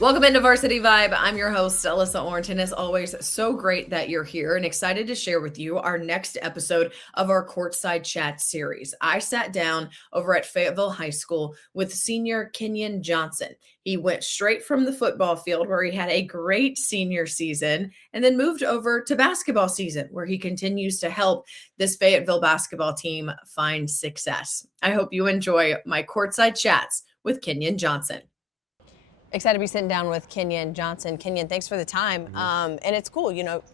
Welcome into Varsity Vibe. I'm your host, Alyssa Orange, and as always, so great that you're here and excited to share with you our next episode of our Courtside Chats series. I sat down over at Fayetteville High School with senior Kinyun Johnson. He went straight from the football field where he had a great senior season and then moved over to basketball season where he continues to help this Fayetteville basketball team find success. I hope you enjoy my Courtside Chats with Kinyun Johnson. Excited to be sitting down with Kinyun Johnson. Kinyun, thanks for the time. And it's cool,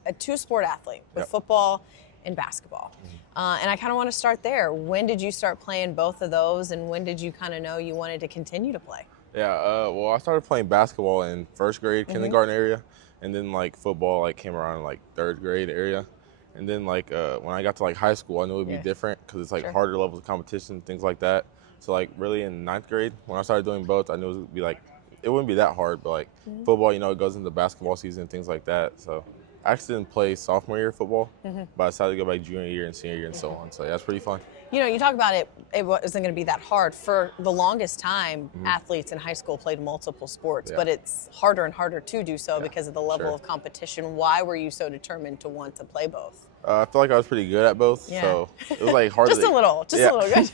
a two-sport athlete with football and basketball. And I kind of want to start there. When did you start playing both of those, and when did you kind of know you wanted to continue to play? Well, I started playing basketball in first grade, kindergarten area, and then football came around in third grade area. And then when I got to high school, I knew it would be different because it's harder levels of competition, things like that. So really in ninth grade, when I started doing both, I knew it would be it wouldn't be that hard, but football, it goes into basketball season, things like that. So I actually didn't play sophomore year football, but I decided to go back junior year and senior year and so on. So yeah, it's pretty fun. You talk about it wasn't going to be that hard. For the longest time, athletes in high school played multiple sports, but it's harder and harder to do so because of the level of competition. Why were you so determined to want to play both? I feel like I was pretty good at both, so it was hard. Just a little good.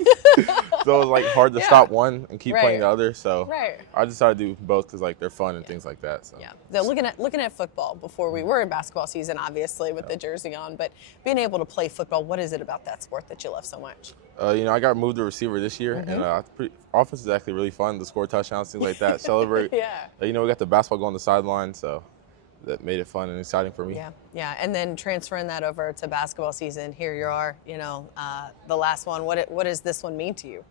So it was hard to stop one and keep playing the other. So I decided to do both because they're fun and things like that. So. Yeah. So looking at football before we were in basketball season, obviously with the jersey on, but being able to play football, what is it about that sport that you love so much? I got moved to receiver this year, and offense is actually really fun to score touchdowns, things like that, celebrate. We got the basketball going on the sideline, so that made it fun and exciting for me. Yeah. And then transferring that over to basketball season, here you are, the last one. What does this one mean to you?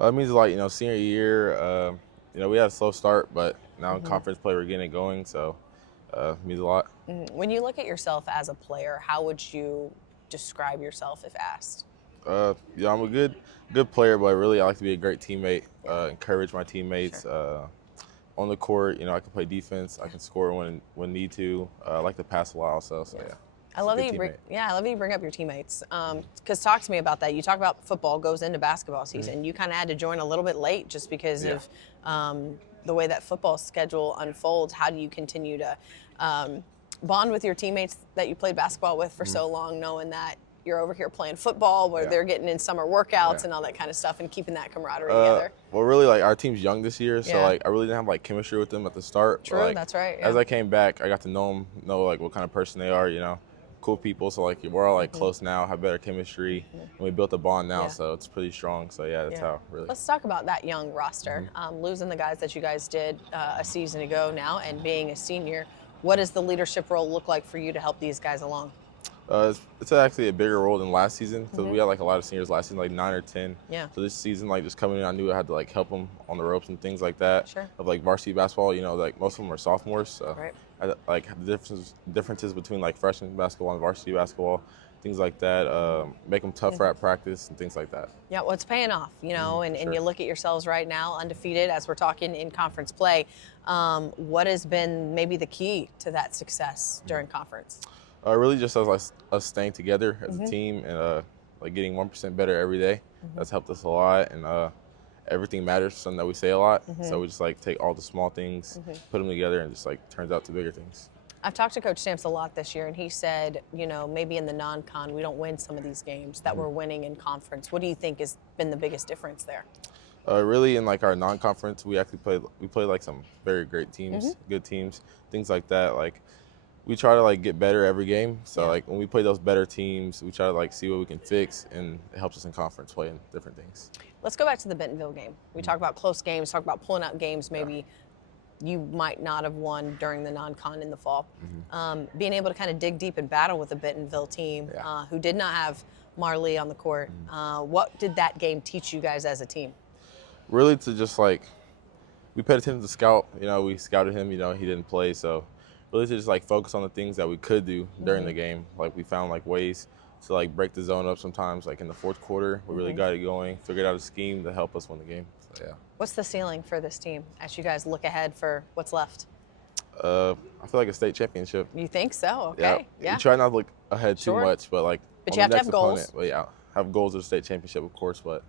It means a lot, senior year, we had a slow start, but now in conference play we're getting it going, so it means a lot. When you look at yourself as a player, how would you describe yourself if asked? I'm a good player, but really I like to be a great teammate, encourage my teammates. On the court, I can play defense. I can score when need to. I like to pass a lot also. So yeah. I love that you bring up your teammates. Because talk to me about that. You talk about football goes into basketball season. You kind of had to join a little bit late just because of the way that football schedule unfolds. How do you continue to bond with your teammates that you played basketball with for so long, knowing that you're over here playing football where they're getting in summer workouts and all that kind of stuff and keeping that camaraderie together? Well, really, our team's young this year, so I really didn't have chemistry with them at the start. True, that's right. As I came back, I got to know them, know what kind of person they are, cool people. So we're all close now, have better chemistry, and we built a bond now, so it's pretty strong. So that's how really. Let's talk about that young roster. Losing the guys that you guys did a season ago now, and being a senior, what does the leadership role look like for you to help these guys along? It's actually a bigger role than last season because we had a lot of seniors last season, 9 or 10. Yeah. So this season, just coming in, I knew I had to help them on the ropes and things like that. Sure. Of varsity basketball, most of them are sophomores, so right. The differences between freshman basketball and varsity basketball, things like that. Make them tougher at practice and things like that. Yeah, well, it's paying off, and you look at yourselves right now, undefeated as we're talking in conference play. What has been maybe the key to that success during conference? Really just us staying together as a team and getting 1% better every day. That's helped us a lot, and everything matters, something that we say a lot. So we just take all the small things, put them together, and just turns out to bigger things. I've talked to Coach Stamps a lot this year, and he said, maybe in the non-con we don't win some of these games that we're winning in conference. What do you think has been the biggest difference there? Really, in our non-conference, we actually played some very great teams, good teams, things like that. We try to get better every game. So when we play those better teams, we try to see what we can fix, and it helps us in conference playing different things. Let's go back to the Bentonville game. We talk about close games, talk about pulling out games maybe you might not have won during the non-con in the fall. Being able to kind of dig deep and battle with the Bentonville team who did not have Marley on the court. What did that game teach you guys as a team? Really to just we paid attention to scout. We scouted him. He didn't play, so really to just focus on the things that we could do during the game. We found ways to break the zone up sometimes. In the fourth quarter, we really got it going. Figured out a scheme to help us win the game. So yeah. What's the ceiling for this team as you guys look ahead for what's left? I feel a state championship. You think so? Okay. Yeah. We try not to look ahead too much, but But you have to have goals. Opponent, but have goals of the state championship, of course. But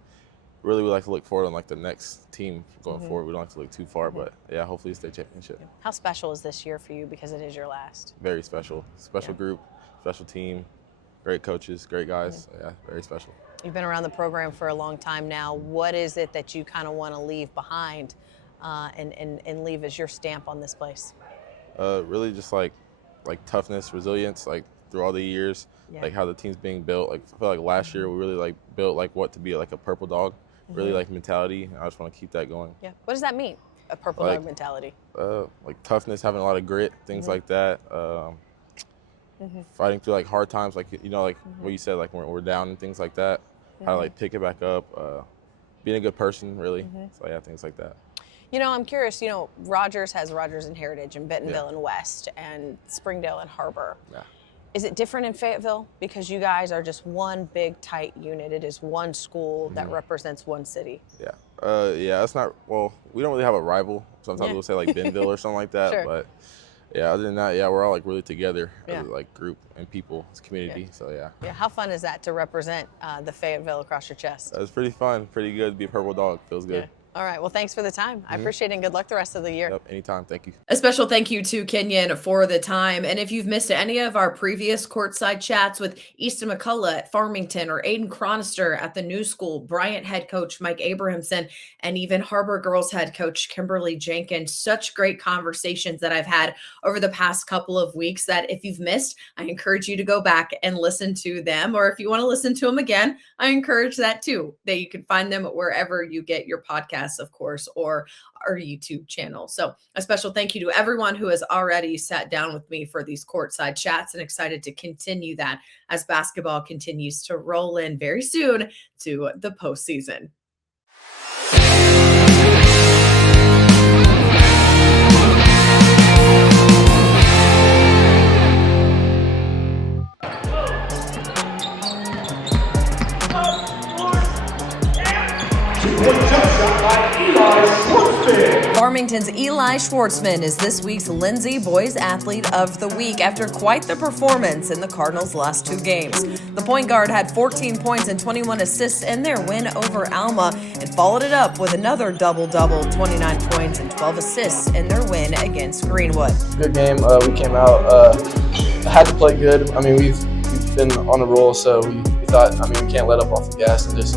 really we like to look forward on like the next team going forward. We don't like to look too far, but yeah, hopefully state championship. How special is this year for you because it is your last? Very special. Special group, special team, great coaches, great guys. Yeah, very special. You've been around the program for a long time now. What is it that you kind of want to leave behind and leave as your stamp on this place? Really just like toughness, resilience, like through all the years, like how the team's being built. Like I feel like last year we really like built like what to be like a purple dog, really like mentality. I just want to keep that going. Yeah. What does that mean? A purple dog mentality? Like toughness, having a lot of grit, things like that. Fighting through like hard times, like like what you said, like when we're down and things like that. How to like pick it back up. Being a good person, really. So yeah, things like that. I'm curious, Rogers has Rogers and Heritage and Bentonville and West and Springdale and Harbor. Yeah. Is it different in Fayetteville? Because you guys are just one big, tight unit. It is one school that represents one city. Yeah. Yeah, it's not, well, we don't really have a rival. Sometimes we'll say like Bentonville or something like that. Sure. But yeah, other than that, yeah, we're all like really together as like group and people, it's community. So yeah. Yeah. How fun is that to represent the Fayetteville across your chest? It's pretty fun, pretty good to be a purple dog. Feels good. Yeah. All right. Well, thanks for the time. I appreciate it, and good luck the rest of the year. Yep, anytime. Thank you. A special thank you to Kinyun for the time. And if you've missed any of our previous courtside chats with Easton McCullough at Farmington or Aiden Chronister at the new school, Bryant head coach Mike Abrahamson, and even Harbor girls head coach Kimberly Jenkins, such great conversations that I've had over the past couple of weeks that if you've missed, I encourage you to go back and listen to them. Or if you want to listen to them again, I encourage that too, that you can find them wherever you get your podcasts, of course, or our YouTube channel. So a special thank you to everyone who has already sat down with me for these courtside chats, and excited to continue that as basketball continues to roll in very soon to the postseason. Farmington's Eli Schwartzman is this week's Lindsay Boys Athlete of the Week after quite the performance in the Cardinals' last two games. The point guard had 14 points and 21 assists in their win over Alma and followed it up with another double-double, 29 points and 12 assists in their win against Greenwood. Good game. We came out, had to play good. I mean, we've been on a roll, so we thought, we can't let up off the gas and just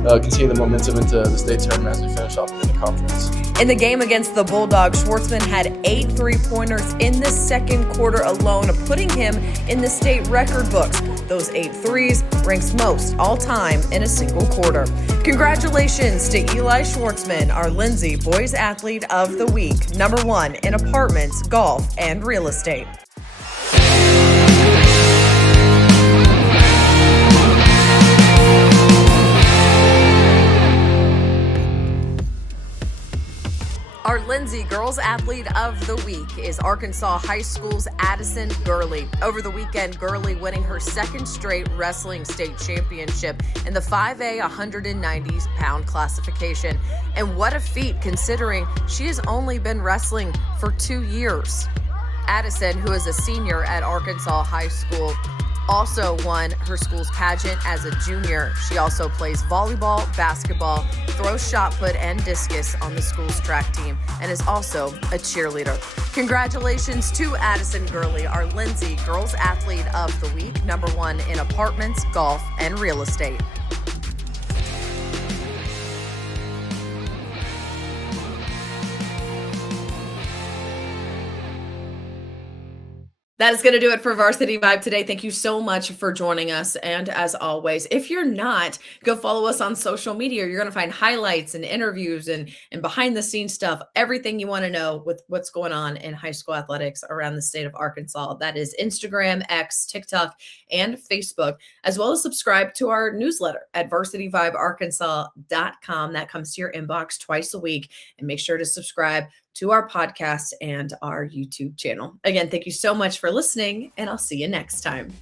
continue the momentum into the state tournament as we finish off in the conference. In the game against the Bulldogs, Schwartzman had 8 3-pointers in the second quarter alone, putting him in the state record books. Those 8 threes ranks most all time in a single quarter. Congratulations to Eli Schwartzman, our Lindsay Boys Athlete of the Week, #1 in apartments, golf, and real estate. Our Lindsay Girls Athlete of the Week is Arkansas High School's Addison Gurley. Over the weekend, Gurley winning her second straight wrestling state championship in the 5A 190-pound classification. And what a feat considering she has only been wrestling for 2 years. Addison, who is a senior at Arkansas High School, also won her school's pageant as a junior. She also plays volleyball, basketball, throws shot put, and discus on the school's track team, and is also a cheerleader. Congratulations to Addison Gurley, our Lindsay Girls Athlete of the Week, #1 in apartments, golf, and real estate. That is going to do it for Varsity Vibe today. Thank you so much for joining us. And as always, if you're not, go follow us on social media. You're going to find highlights and interviews and behind the scenes stuff, everything you want to know with what's going on in high school athletics around the state of Arkansas. That is Instagram, X, TikTok, and Facebook, as well as subscribe to our newsletter at varsityvibearkansas.com. That comes to your inbox twice a week. And make sure to subscribe to our podcast and our YouTube channel. Again, thank you so much for listening, and I'll see you next time.